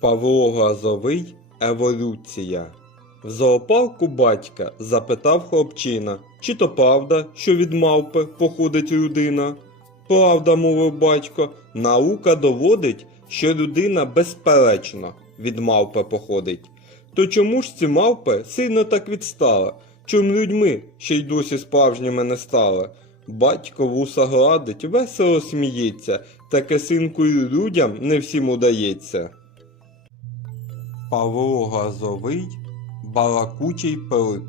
Павло Глазовий Еволюція. В зоопарку батька запитав хлопчина, чи то правда, що від мавпи походить людина. Правда, мовив батько, наука доводить, що людина безперечно від мавпи походить. То чому ж ці мавпи сильно так відстали? Чом людьми ще й досі справжніми не стали? Батько вуса гладить, весело сміється, таке синку й людям не всім удається. Павло Газовий, балакучий Пилип.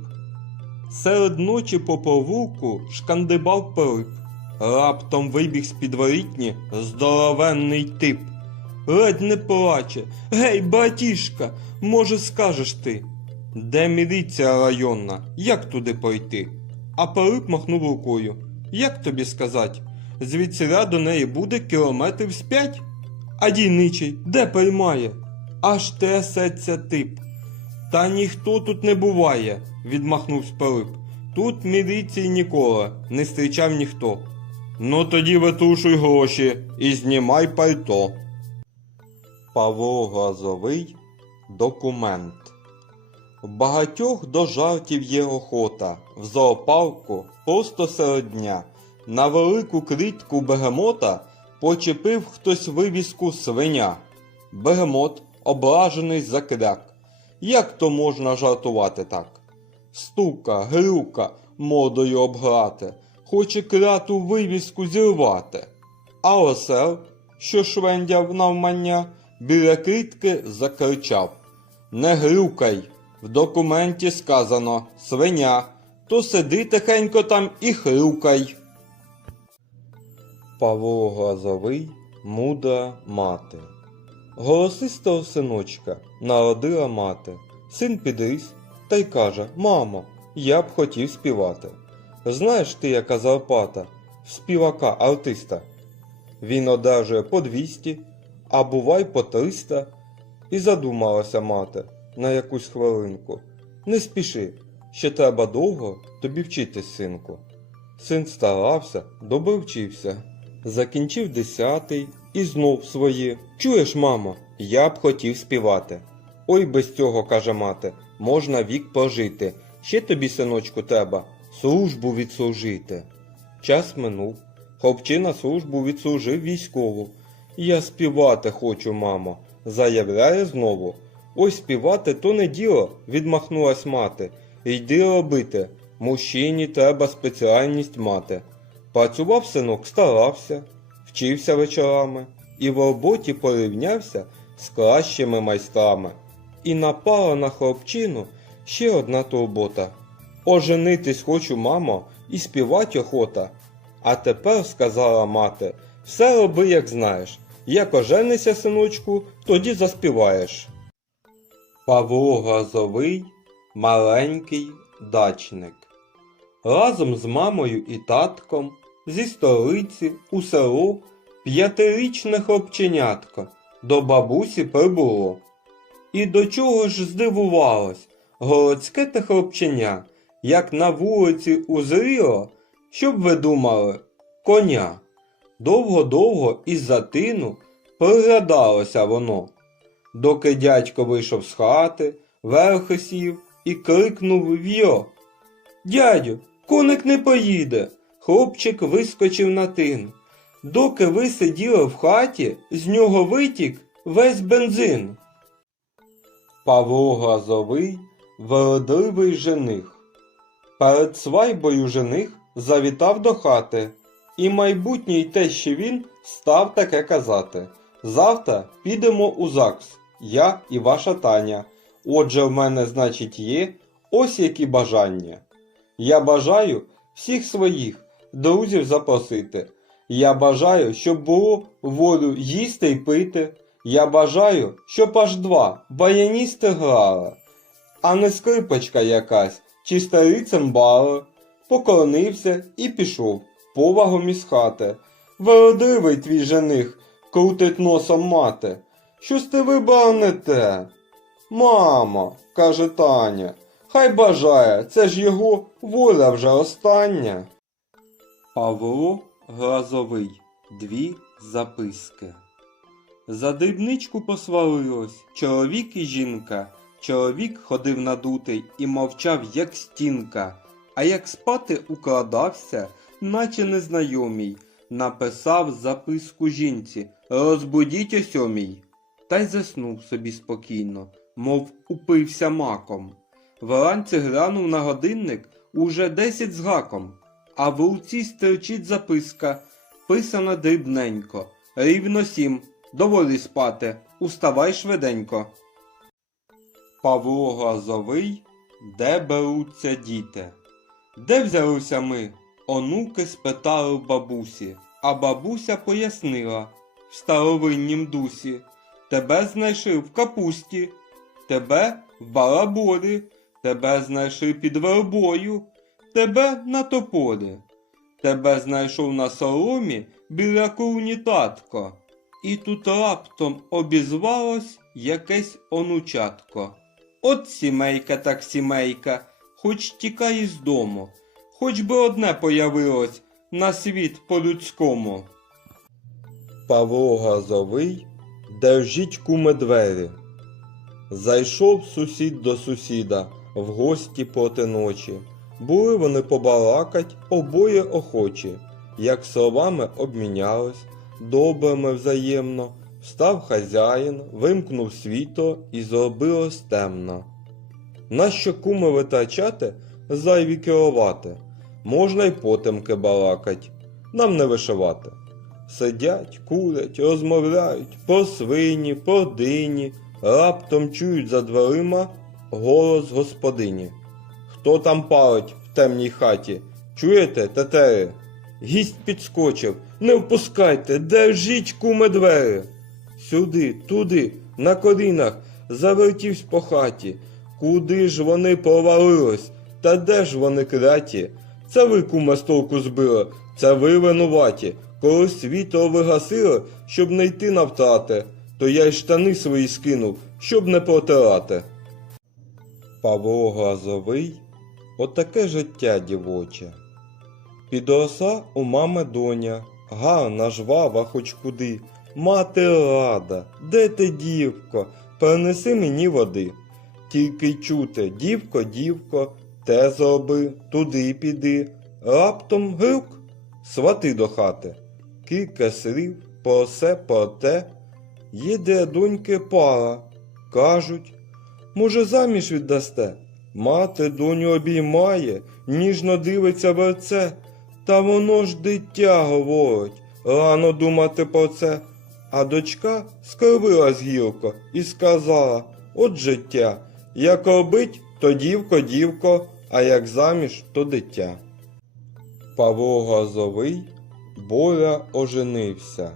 Серед ночі по провулку шкандибав Пилип. Раптом вибіг з підворітні здоровенний тип. Ледь не плаче. Гей, братішка, може скажеш ти? Де міліція районна? Як туди пойти? А Пилип махнув рукою. Як тобі сказать? Звідсіля до неї буде кілометрів з п'ять? А дійничий, де приймає? Аж трясеться тип. Та ніхто тут не буває, відмахнувся Пилип. Тут міліції ніколи не зустрічав ніхто. Ну тоді витрушуй гроші і знімай пальто. Павло Глазовий Документ. Багатьох до жартів є охота. В зоопарку просто серед дня. На велику клітку бегемота почепив хтось вивіску свиня. Бегемот, ображений закряк. Як то можна жартувати так? Стука, грюка, модою обграти, хоче крату вивіску зірвати. А осел, що швендяв навмання, біля клітки закричав Не грюкай! В документі сказано свиня, то сиди тихенько там і хрюкай. Павло Глазовий, мудра мати. Голосистого синочка народила мати. Син підріс та й каже: Мамо, я б хотів співати. Знаєш ти, яка зарплата співака артиста? Він одержує по 200, а бувай по 300. І задумалася мати на якусь хвилинку. Не спіши, ще треба довго тобі вчитись, синку. Син старався, добре вчився. Закінчив десятий і знов своє. Чуєш, мамо, я б хотів співати. Ой, без цього, каже мати, можна вік пожити. Ще тобі, синочку, треба службу відслужити. Час минув. Хлопчина службу відслужив військову. Я співати хочу, мамо, заявляє знову. Ой, співати то не діло, відмахнулась мати. Йди робити. Мужчині треба спеціальність мати. Працював синок, старався, вчився вечорами і в роботі порівнявся з кращими майстрами. І напала на хлопчину ще одна турбота. Оженитись хочу, мамо, і співать охота. А тепер, сказала мати, все роби, як знаєш. Як оженися, синочку, тоді заспіваєш. Павло Газовий маленький дачник. Разом з мамою і татком зі столиці у село п'ятирічне хлопченятко до бабусі прибуло. І до чого ж здивувалось городське те хлопченя, як на вулиці узріло, щоб ви думали, коня. Довго-довго із-за тину приглядалося воно. Доки дядько вийшов з хати, верхи сів і крикнув в'йо. Дядю, коник не поїде. Хлопчик вискочив на тин. Доки ви сиділи в хаті, з нього витік весь бензин. Павло Глазовий вродливий жених. Перед свайбою жених завітав до хати, і майбутній тещі він став таке казати. Завтра підемо у ЗАГС, я і ваша Таня. Отже, в мене, значить, є ось які бажання. Я бажаю всіх своїх друзів запросити. Я бажаю, щоб було волю їсти й пити. Я бажаю, щоб аж два баяністи грали, а не скрипочка якась чи старий цимбали. Поклонився і пішов повагом із хати. Вродливий твій жених, крутить носом мати. Щось ти вибрав не те. Мамо, каже Таня, хай бажає, це ж його воля вже остання. Павло Грозовий. Дві записки. За дрібничку посварилось чоловік і жінка. Чоловік ходив надутий і мовчав, як стінка, а як спати укладався, наче незнайомій, написав записку жінці Розбудіть о сьомій. Та й заснув собі спокійно, мов упився маком. Вранці глянув на годинник уже десять з гаком, а в руці стерчить записка, писана дрібненько. Рівно сім. Доволі спати. Уставай швиденько. Павло Глазовий, де беруться діти? Де взялися ми? Онуки спитали бабусі, а бабуся пояснила в старовиннім дусі. Тебе знайшли в капусті, тебе в балаболі, тебе знайшли під вербою, тебе на тополі. Тебе знайшов на соломі біля курні татко. І тут раптом обізвалось якесь онучатко. От сімейка так сімейка, хоч тікай із дому, хоч би одне появилось на світ по-людському. Павло Газовий, держіть куме двері. Зайшов сусід до сусіда в гості проти ночі. Були вони побалакать обоє охочі, як словами обмінялись, добрими взаємно. Встав хазяїн, вимкнув світло і зробилось темно. Нащо куми витрачати, зайві керувати? Можна й потемки балакать, нам не вишивати. Сидять, курять, розмовляють про свині, про дині, раптом чують за дверима голос господині. Хто там палить в темній хаті? Чуєте, тетери? Гість підскочив. Не впускайте, держіть куме двері. Сюди, туди, на колінах, завертівсь по хаті. Куди ж вони провалились? Та де ж вони кляті? Це ви кума з толку збили, це ви винуваті. Коли світло вигасили, щоб не йти на втрати, то я й штани свої скинув, щоб не протирати. Павло Глазовий Отаке життя дівоче. Підросла у мами доня, гарна, жвава хоч куди. Мати рада, де ти, дівко, принеси мені води. Тільки чути, дівко, дівко, те зроби, туди піди. Раптом грук, свати до хати. Кілька слів про все, про те. Їде доньки пара. Кажуть, може, заміж віддасте? Мати доню обіймає, ніжно дивиться в оце. Та воно ж дитя говорить, рано думати про це. А дочка скривилась гілко і сказала: От життя, як робить, то дівко, дівко, а як заміж, то дитя. Павло Газовий Боря оженився.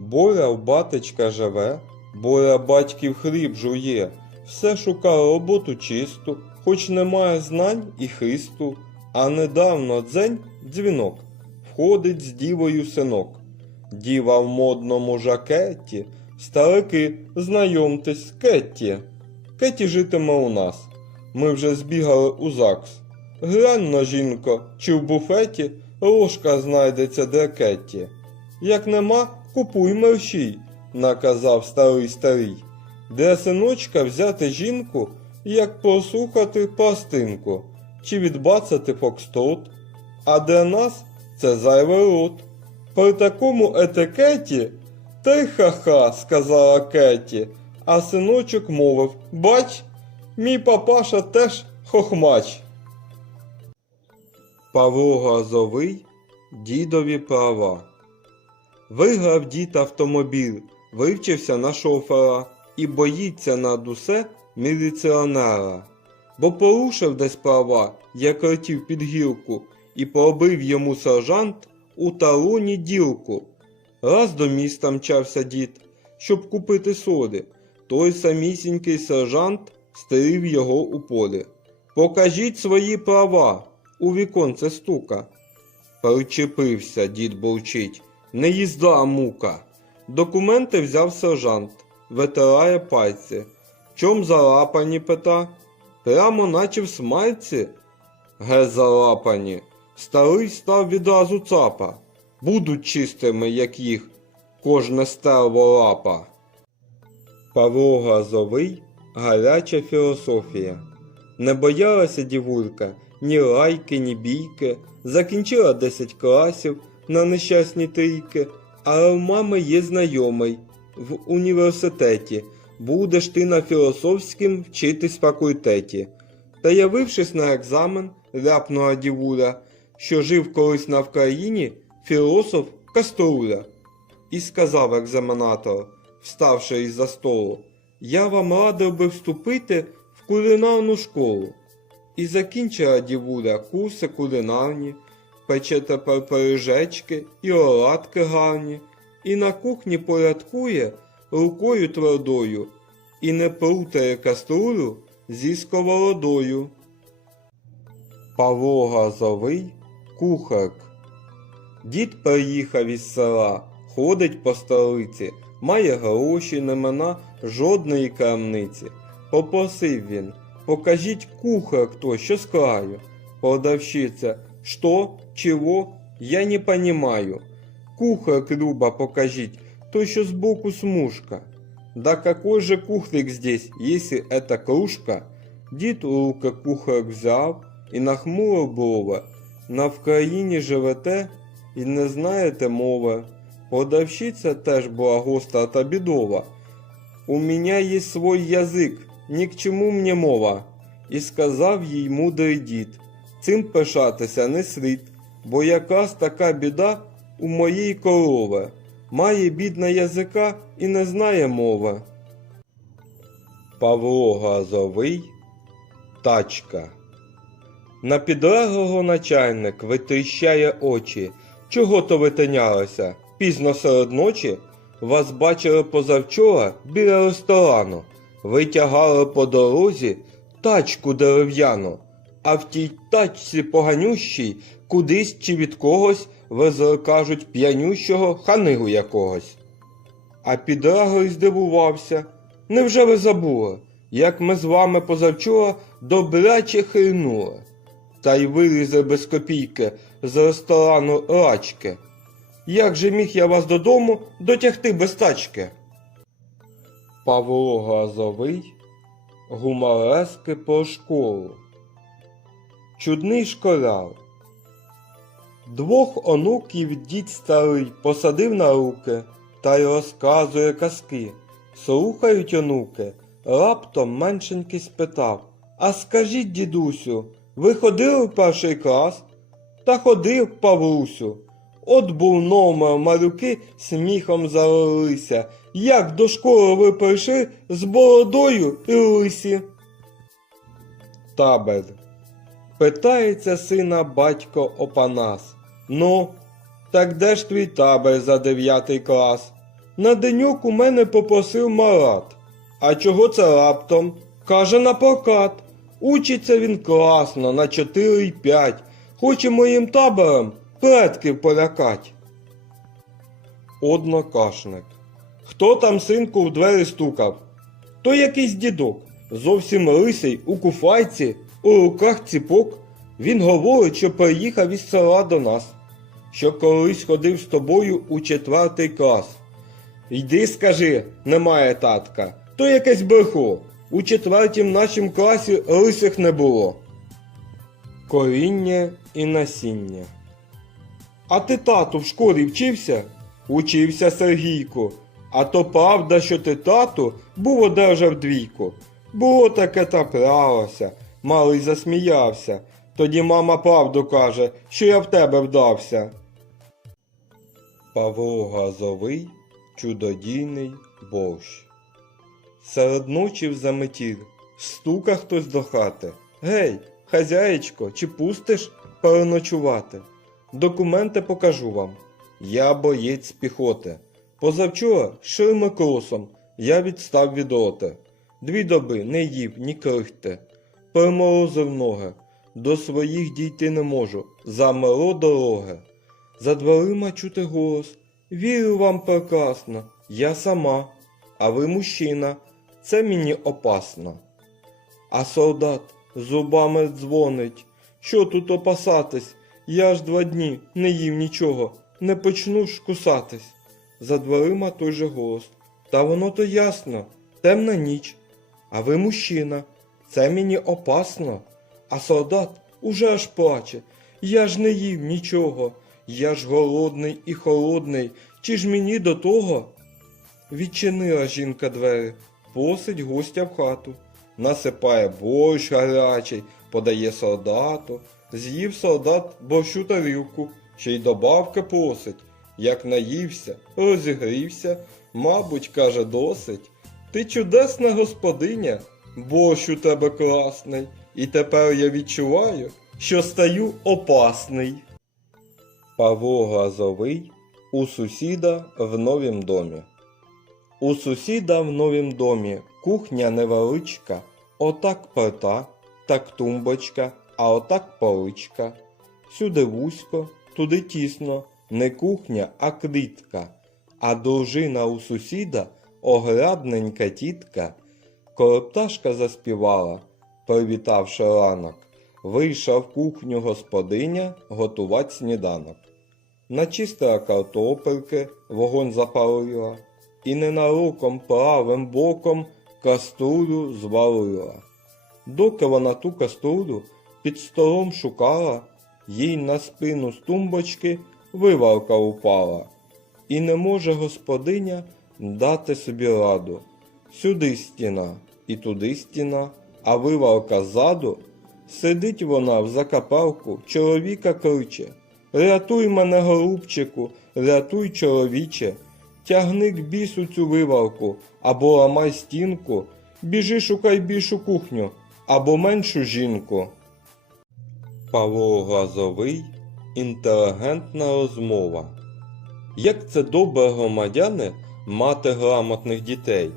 Боря в батечка живе, Боря батьків хліб жує, все шукає роботу чисту, хоч немає знань і хисту, а недавно дзень дзвінок, входить з дівою синок. Діва в модному жакеті, старики, знайомтесь, Кетті. Кетті житиме у нас. Ми вже збігали у ЗАГС. Глянь на жінко, чи в буфеті ложка знайдеться де Кетті. Як нема, купуй мерщій, наказав старий старий. Де синочка взяти жінку, як послухати пластинку, чи відбацати фокстрот, а де нас це зайвий рот. При такому етикеті й ха-ха, сказала Кеті, а синочок мовив Бач, мій папаша теж хохмач. Павло Газовий Дідові права. Виграв дід автомобіль, вивчився на шофера і боїться над усе міліціонера, бо порушив десь права, як летів під гілку, і пробив йому сержант у талоні ділку. Раз до міста мчався дід, щоб купити соди. Той самісінький сержант стрів його у полі. Покажіть свої права, у віконце стука. Причепився, дід бурчить, не їзда, мука. Документи взяв сержант, витирає пальці. Чом залапані пита? Прямо наче в смальці. Ге залапані. Старий став відразу цапа. Будуть чистими, як їх. кожне стерво лапа. Павло Газовий гаряча філософія. Не боялася дівулька ні лайки, ні бійки, закінчила 10 класів на нещасні трійки, але в мами є знайомий в університеті. Будеш ти на філософськім вчитись факультеті. Та явившись на екзамен, ляпнула дівуля, що жив колись на Вкраїні філософ Каструля. І сказав екзаменатор, вставши із-за столу, я вам радив би вступити в кулінарну школу. І закінчила дівуля курси кулінарні, пече тепер пиріжечки і оладки гарні, і на кухні порядкує рукою твердою, і не плутає каструлю зі сковородою. Павло Газовий кухарк. Дід приїхав із села, ходить по столиці, має гроші, немена жодної крамниці. Попросив він, покажіть кухар хто, що з краю. Продавщиця, что, чего, я не понимаю. Кухар Люба покажіть, то що сбоку смужка. Да какой же кухрик здесь, если это кружка? Дід у руки кухар взяв і нахмурив брови. На Вкраїні живете і не знаєте мови. Продавщиця теж була гостра та бідова. У меня есть свой язик, ні к чому мені мова. І сказав їй мудрий дід, цим пишатися не слід, бо якраз така біда у моєї корови. Має бідна язика і не знає мови. Павло Газовий Тачка На підлеглого начальник витріщає очі. Чого то ви тинялися? Пізно серед ночі? Вас бачили позавчора біля ресторану. Ви тягали по дорозі тачку дерев'яну, а в тій тачці поганющій кудись чи від когось везли, кажуть, п'янющого ханигу якогось. А підлеглий здивувався. Невже ви забули, як ми з вами позавчора добряче хильнули? Та й вилізли без копійки з ресторану рачки. Як же міг я вас додому дотягти без тачки? Павло Газовий Гуморески по школу. Чудний школяр. Двох онуків дід старий посадив на руки та й розказує казки. Слухають онуки, раптом меншенький спитав А скажіть, дідусю, ви ходили в перший клас? Та ходив, Павлусю. От був номер малюки сміхом залилися. Як до школи ви прийшли з бородою і лисі? Табель. Питається сина батько Опанас. Ну, так де ж твій табель за дев'ятий клас? На денюк у мене попросив Марат. А чого це раптом? Каже на прокат. Учиться він класно, на 4 і 5. Хоче моїм табором предків полякать. Однокашник. Хто там синку в двері стукав? То якийсь дідок, зовсім лисий, у куфайці, у руках ціпок. Він говорить, що приїхав із села до нас, що колись ходив з тобою у четвертий клас. Йди, скажи, немає татка, то якесь брехло. У четвертім нашім класі лисих не було. Коріння і насіння. А ти тату в школі вчився? Учився Сергійко. А то правда, що ти тату був одержав двійку. Було таке траплялося, малий засміявся. Тоді мама правду каже, що я в тебе вдався. Павло Газовий, чудодійний борщ. Серед ночі в заметіль стука хтось до хати. Гей, хазяєчко, чи пустиш переночувати? Документи покажу вам. Я боєць піхоти. Позавчора ширми кросом я відстав від роти. Дві доби не їв, ні крихти. Переморозив ноги. До своїх дійти не можу. Замело дороги. За дверима чути голос. Вірю вам прекрасно, я сама, а ви мужчина, це мені опасно. А солдат зубами дзвонить. Що тут опасатись? Я ж два дні не їв нічого, не почну ж кусатись. За дверима той же голос. Та воно то ясно, темна ніч. А ви мужчина, це мені опасно. А солдат уже аж плаче. Я ж не їв нічого. Я ж голодний і холодний. Чи ж мені до того? Відчинила жінка двері, просить гостя в хату, насипає борщ гарячий, подає солдату, з'їв солдат борщу тарілку, ще й добавки просить. Як наївся, розігрівся, мабуть, каже, досить. Ти чудесна господиня, борщ у тебе класний, і тепер я відчуваю, що стаю опасний. Павло Глазовий у сусіда в новім домі. У сусіда в новім домі кухня невеличка, отак плита, так тумбочка, а отак поличка. Сюди вузько, туди тісно, не кухня, а клітка. А дружина у сусіда огрядненька тітка. Коли пташка заспівала, привітавши ранок, вийшла в кухню господиня готувати сніданок. Начистила картопельки, вогонь запалила, і ненароком правим боком каструлю звалила. Доки вона ту каструлю під столом шукала, їй на спину з тумбочки вивалка упала. І не може господиня дати собі раду. Сюди стіна і туди стіна, а вивалка ззаду. Сидить вона в закапелку, чоловіка кличе. Рятуй мене, голубчику, рятуй, чоловіче. Тягни к бісу цю вивалку, або ламай стінку, біжи шукай більшу кухню, або меншу жінку. Павло Глазовий інтелігентна розмова. Як це добре, громадяни, мати грамотних дітей?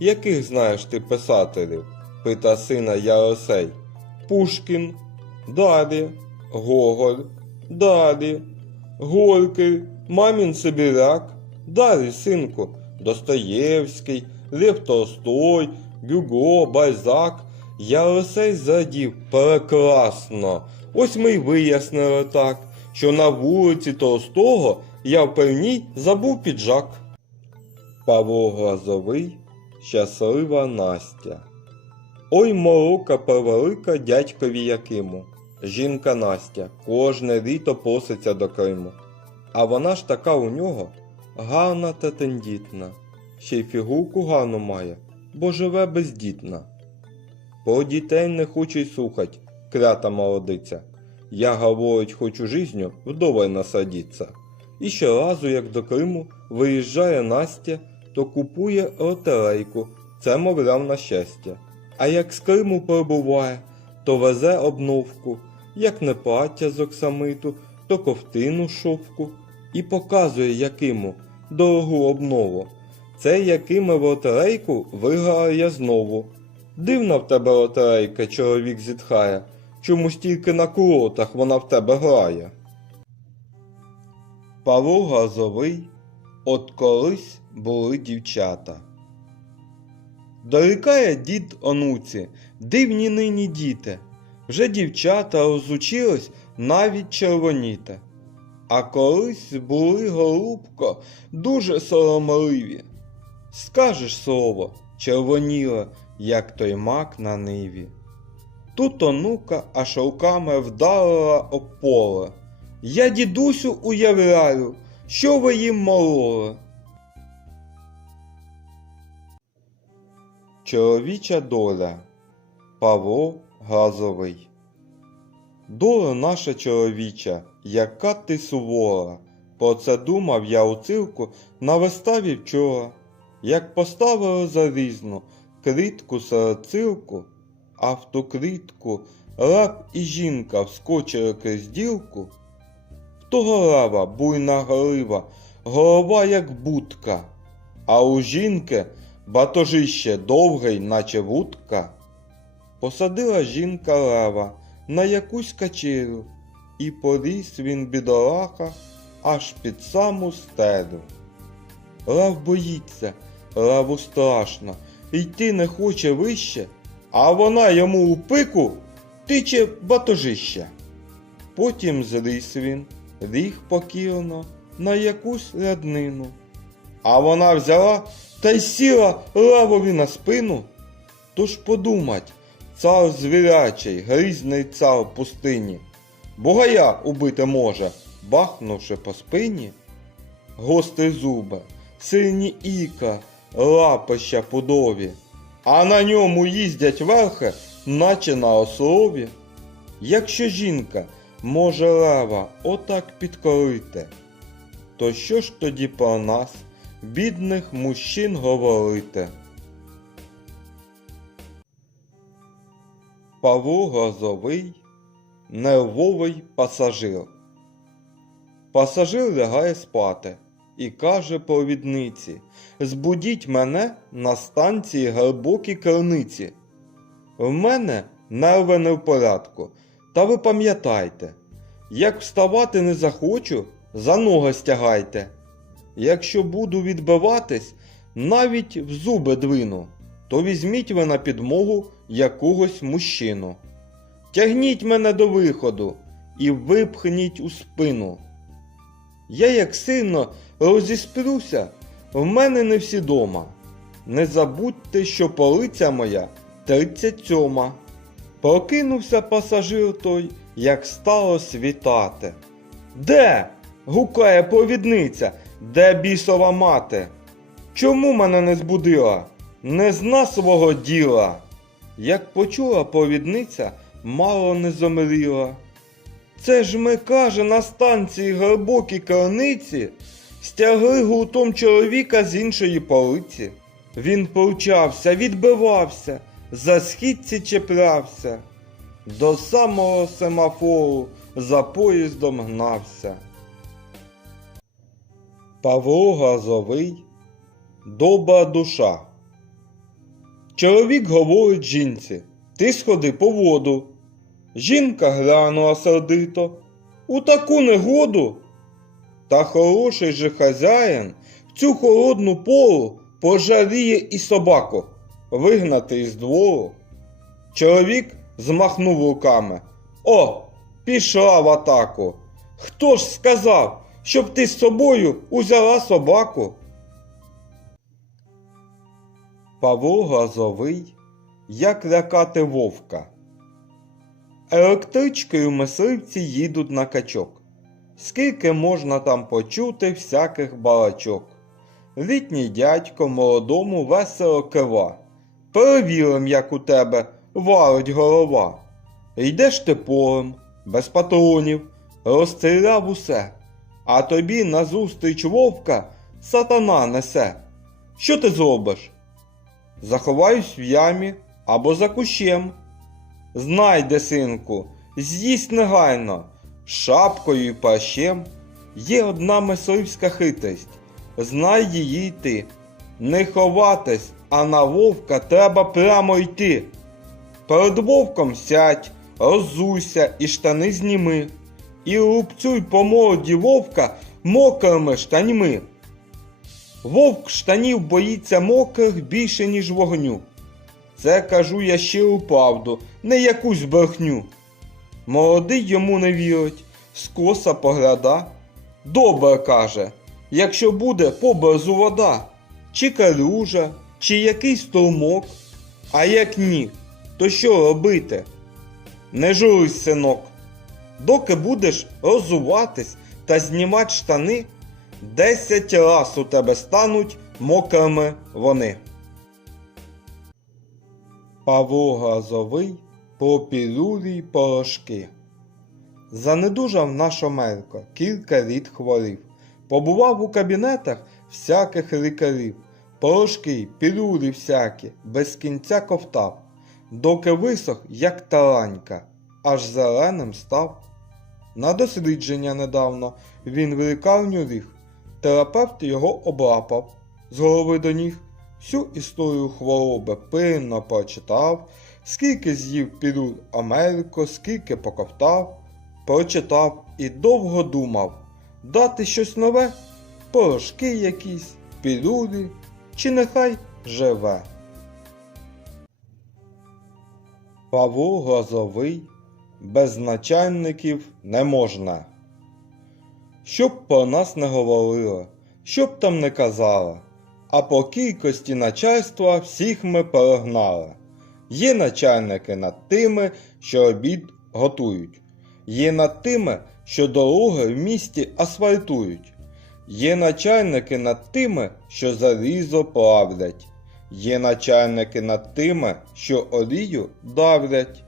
Яких знаєш ти писателів? пита сина Яросей. Пушкін, далі, Гоголь, далі, Горький, Мамін Сибіряк, далі, синку, Достоєвський, Лев Толстой, Гюго, Бальзак. Яросей зрадів прекрасно. Ось ми й вияснили так, що на вулиці Толстого я в певній забув піджак. Павло Глазовий, щаслива Настя. Ой, морока превелика дядькові Якиму. Жінка Настя кожне літо проситься до Криму. А вона ж така у нього гарна та тендітна, ще й фігурку гарну має, бо живе бездітна. Про дітей не хочу й слухать, крята молодиця. Я, говорить, хочу жизню вдоволь насадіться. І щоразу, як до Криму виїжджає Настя, то купує лотерейку, це, мовляв, на щастя. А як з Криму прибуває, то везе обновку, як не плаття з оксамиту, то ковтину шовку, і показує Якиму дорогу обнову. Це Якиме в лотерейку виграла я знову. Дивна в тебе лотерейка, чоловік зітхає, чомусь тільки на курортах вона в тебе грає. Павло Газовий, от колись були дівчата. Дорікає дід онуці, дивні нині діти. Вже дівчата розучились навіть червоніти. А колись були, голубко, дуже соромливі. Скажеш слово, червоніле, як той мак на ниві. Тут онука аж руками вдарила об поле. Я, дідусю, уявляю, що ви їм мололи. Чоловіча доля Павло Газовий Доля наша чоловіча, яка ти сувора. Про це думав я у цирку на виставі вчора. Як поставили залізну клітку серед цирку, а в ту клітку раб і жінка вскочили крізь ділку, в того раба буйна голива, голова як будка, а у жінки батожище довгий, наче вудка. Посадила жінка лева на якусь качеру, і поріс він бідолаха аж під саму стелю. Лев боїться, леву страшно, йти не хоче вище, а вона йому у пику тиче батожище. Потім зріс він, ліг покірно на якусь ряднину, А вона взяла та й сіла левові на спину. Тож подумать, цар звірячий, грізний цар пустині, Бугая убити може, бахнувши по спині. Гострі зуби, сильні іка, лапища пудові, а на ньому їздять верхи, наче на ослові. Якщо жінка може лева отак підкорити, то що ж тоді про нас, бідних мужчин, говорити? Павло Грозовий, нервовий пасажир. Пасажир лягає спати і каже провідниці Збудіть мене на станції глибокій криниці. В мене нерви не в порядку, та ви пам'ятайте, як вставати не захочу, за ноги стягайте. Якщо буду відбиватись, навіть в зуби двину, то візьміть ви на підмогу якогось мужчину. Тягніть мене до виходу і випхніть у спину. Я як сильно розісплюся, в мене не всі дома. Не забудьте, що полиця моя 37. Прокинувся пасажир той, як стало світати. Де? гукає провідниця, де бісова мати? Чому мене не збудила? Не зна свого діла. Як почула провідниця, мало не зомріла. Це ж ми, каже, на станції глибокій криниці стягли гуртом чоловіка з іншої полиці. Він повчався, відбивався, за східці чіплявся, до самого семафору за поїздом гнався. Павло Газовий Добра душа. Чоловік говорить жінці, ти сходи по воду. Жінка глянула сердито. У таку негоду. Та хороший же хазяїн в цю холодну пору пожаліє і собаку вигнати із двору. Чоловік змахнув руками. О, пішла в атаку. Хто ж сказав, щоб ти з собою узяла собаку? Павло Глазовий Як лякати вовка. Електричкою мисливці їдуть на качок. Скільки можна там почути всяких балачок. Літній дядько молодому весело кива. Перевірим, як у тебе варить голова. Йдеш ти полем, без патронів, розстріляв усе, а тобі назустріч вовка сатана несе. Що ти зробиш? Заховаюсь в ямі або за кущем. Знайде, синку, з'їсть негайно, шапкою і пащем. Є одна мисливська хитрість, знай її ти. Не ховатись, а на вовка треба прямо йти. Перед вовком сядь, роззуйся і штани зніми, і рубцюй по морді вовка мокрими штаньми. Вовк штанів боїться мокрих більше, ніж вогню. Це кажу я щиру правду, не якусь брехню. Молодий йому не вірить, скоса погляда. Добре каже, якщо буде поблизу вода, чи калюжа, чи якийсь струмок. А як ні, то що робити? Не журись, синок. Доки будеш розуватись та знімати штани, десять раз у тебе стануть мокрими вони. Павло Газовий про пілюлі порошки. Занедужав наш Омелько, кілька літ хворів. Побував у кабінетах всяких лікарів. Порошки, пілюлі всякі, без кінця ковтав, доки висох, як таранька, аж зеленим став. На дослідження недавно він в лікарню ліг. Терапевт його облапав з голови до ніг. Всю історію хвороби пильно прочитав, скільки з'їв пілюль Америко, скільки поковтав, прочитав і довго думав, дати щось нове, порошки якісь, пілюлі, чи нехай живе. Павло Глазовий без начальників не можна. Щоб про нас не говорили, що б там не казала, а по кількості начальства всіх ми перегнали. Є начальники над тими, що обід готують, є над тими, що дороги в місті асфальтують, є начальники над тими, що залізо плавлять, є начальники над тими, що олію давлять,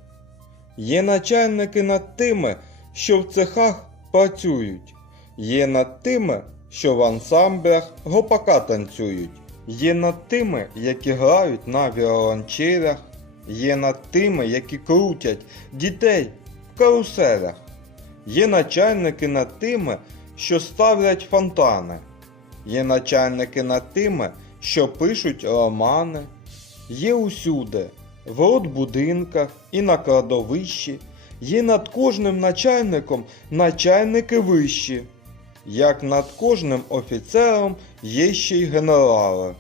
є начальники над тими, що в цехах працюють, є над тими, що в ансамблях гопака танцюють, є над тими, які грають на віолончелях, є над тими, які крутять дітей в каруселях, є начальники над тими, що ставлять фонтани, є начальники над тими, що пишуть романи, є усюди, в родбудинках і на кладовищі, є над кожним начальником начальники вищі. Як над кожним офіцером є ще й генерали.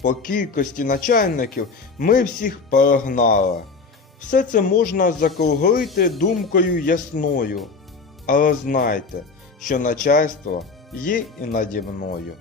По кількості начальників ми всіх перегнали. Все це можна закруглити думкою ясною. Але знайте, що начальство є і наді мною.